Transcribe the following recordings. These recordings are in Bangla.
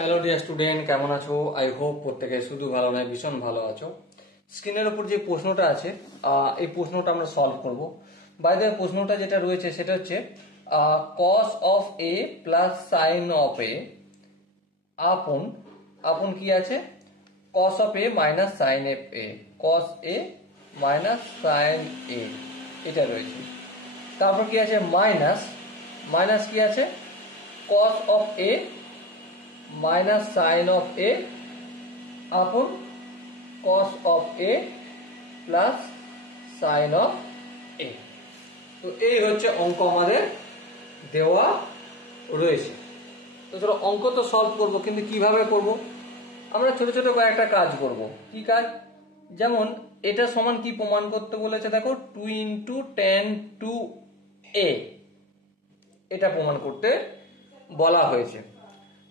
হ্যালো ডিয়ার স্টুডেন্ট, কেমন আছো? আই হোপ প্রত্যেকে শুধু ভালো নয়, ভীষণ ভালো আছো। স্ক্রিনের উপর যে প্রশ্নটা আছে, এই প্রশ্নটা আমরা সলভ করব। বাই দ্য প্রশ্নটা যেটা রয়েছে সেটা হচ্ছে cos of A plus sine of A upon upon কি আছে, cos of A minus sine of A, cos A minus sine A, এটা রয়েছে। তারপর কি আছে, মাইনাস মাইনাস কি আছে, cos of A minus sine of A upon cos of A plus sine of A. তো এই হচ্ছে অঙ্ক আমাদের দেওয়া রয়েছে। তো চলো অঙ্ক তো সলভ করব, কিন্তু কিভাবে করব? আমরা ছোট ছোট কয়েকটা কাজ করব। কি কাজ? যেমন এটা সমান কি প্রমাণ করতে বলেছে, দেখো 2 ইন্টু 10 টু এ, এটা প্রমাণ করতে বলা হয়েছে।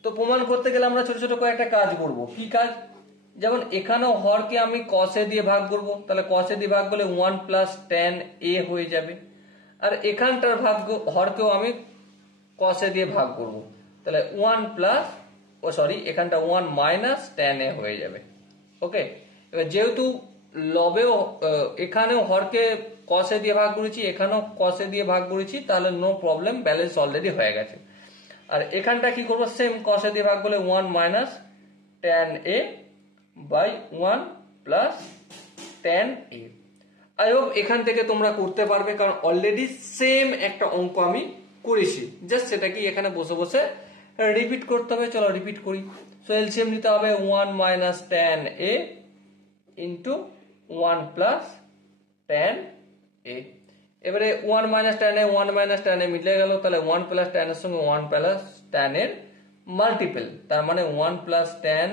তো প্রমাণ করতে গেলে আমরা ছোট ছোট কয়েকটা কাজ করব। কি কাজ? যেমন এখানেও হরকে আমি কসে দিয়ে ভাগ করব, তাহলে কসে দিয়ে ভাগ করলে 1 প্লাস টেন এ হয়ে যাবে। আর এখানটার হরকেও আমি কসে দিয়ে ভাগ করব, তাহলে 1 প্লাস এখানটা 1 মাইনাস টেন এ হয়ে যাবে। ওকে, এবার যেহেতু লবেও এখানেও হরকে কসে দিয়ে ভাগ করেছি, এখানেও কসে দিয়ে ভাগ করেছি, তাহলে নো প্রবলেম, ব্যালেন্স অলরেডি হয়ে গেছে। আর এখানটা কি করবো, সেম কসে দিয়ে ভাগ করলে 1 minus ten A by 1 plus ten A. I hope এখান থেকে তোমরা করতে পারবে, কারণ অলরেডি সেম একটা অঙ্ক আমি করেছি, জাস্ট সেটা কি এখানে বসে বসে রিপিট করতে হবে। চলো রিপিট করি। সো এলসিএম নিতে হবে 1 মাইনাস টেন এ ইন্টু 1 প্লাস টেন এ। এবারে 1 মাইনাস টেন এ 1 মাইনাস টেন এ মিলে গেল, তাহলে 1 প্লাস টেন এর সঙ্গে 1 প্লাস টেন এর মাল্টিপল, তার মানে 1 প্লাস টেন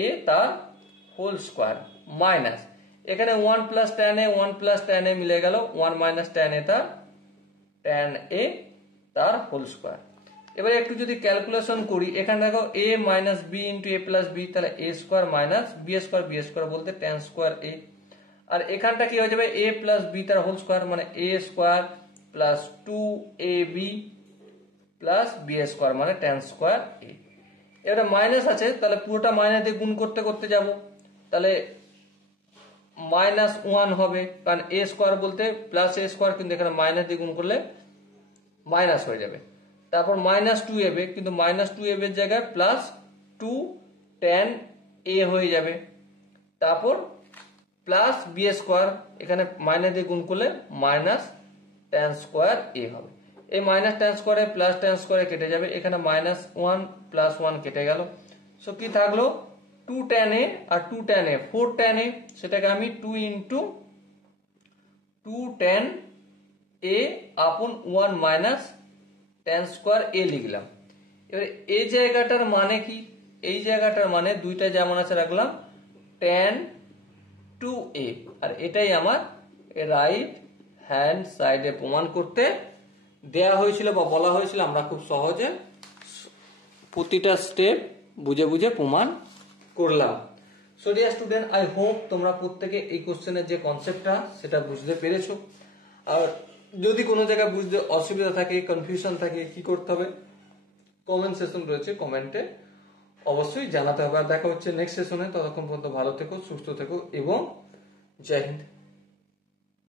এ তার হোল স্কোয়ার, মাইনাস এখানে 1 প্লাস টেন এ 1 প্লাস টেন এ মিলে গেল 1 মাইনাস টেন এ তার টেন এ তার হোল স্কোয়ার। এবারে একটু যদি ক্যালকুলেশন করি, এখানে দেখো এ মাইনাস বি ইন্টু এ প্লাস বি, তাহলে এ স্কোয়ার মাইনাস বি স্কোয়ার বলতে টেন স্কোয়ার এ। আর এখানটা কি হয়ে যাবে, এ প্লাস বি তার হোল স্কোয়ার, মানে এ square plus two A B plus B square, মানে টেন স্কোয়ার এ। এবারে মাইনাস আছে, তাহলে পুরোটা মাইনাস দিয়ে গুণ করতে করতে যাব, তাহলে মাইনাস ওয়ান হবে, কারণ এ স্কোয়ার বলতে প্লাস এ স্কোয়ার, কিন্তু এখানে মাইনাস দিয়ে গুণ করলে মাইনাস হয়ে যাবে। তারপর মাইনাস টু এ, কিন্তু মাইনাস টু এর জায়গায় প্লাস টু টেন এ হয়ে যাবে। তারপর প্লাস বি স্কোয়ার, এখানে মাইনাস দিয়ে গুণ করলে মাইনাস টেন স্কোয়ার এ হবে। এই মাইনাস টেন স্কোয়ারে প্লাস টেন স্কোয়ারে কেটে যাবে, এখানে মাইনাস ওয়ান প্লাস ওয়ান কেটে গেল। সো কি থাকলো, টু টেন এ আর two tan A, four tan A, সেটাকে আমি two into two tan A upon one minus tan square A লিখলাম। এবারে এই জায়গাটার মানে কি, এই জায়গাটার মানে দুইটা যেমন আছে রাখলাম টেন টু এ, আর এটাই আমার রাইট হ্যান্ড সাইডে প্রমাণ করতে দেয়া হয়েছিল বা বলা হয়েছিল। আমরা খুব সহজে প্রতিটা স্টেপ বুঝে বুঝে প্রমাণ করলাম। So dear student, I hope তোমরা প্রত্যেকে এই কোশ্চেনের যে কনসেপ্টটা সেটা বুঝতে পেরেছো। আর যদি কোনো জায়গায় বুঝতে অসুবিধা থাকে, কনফিউশন থাকে, কি করতে হবে, কমেন্ট সেশন রয়েছে, কমেন্টে অবশ্যই জানাতে হবে। আর দেখা হচ্ছে নেক্সট সেশনে। ততক্ষণ পর্যন্ত ভালো থেকো, সুস্থ থেকো এবং জয় হিন্দ।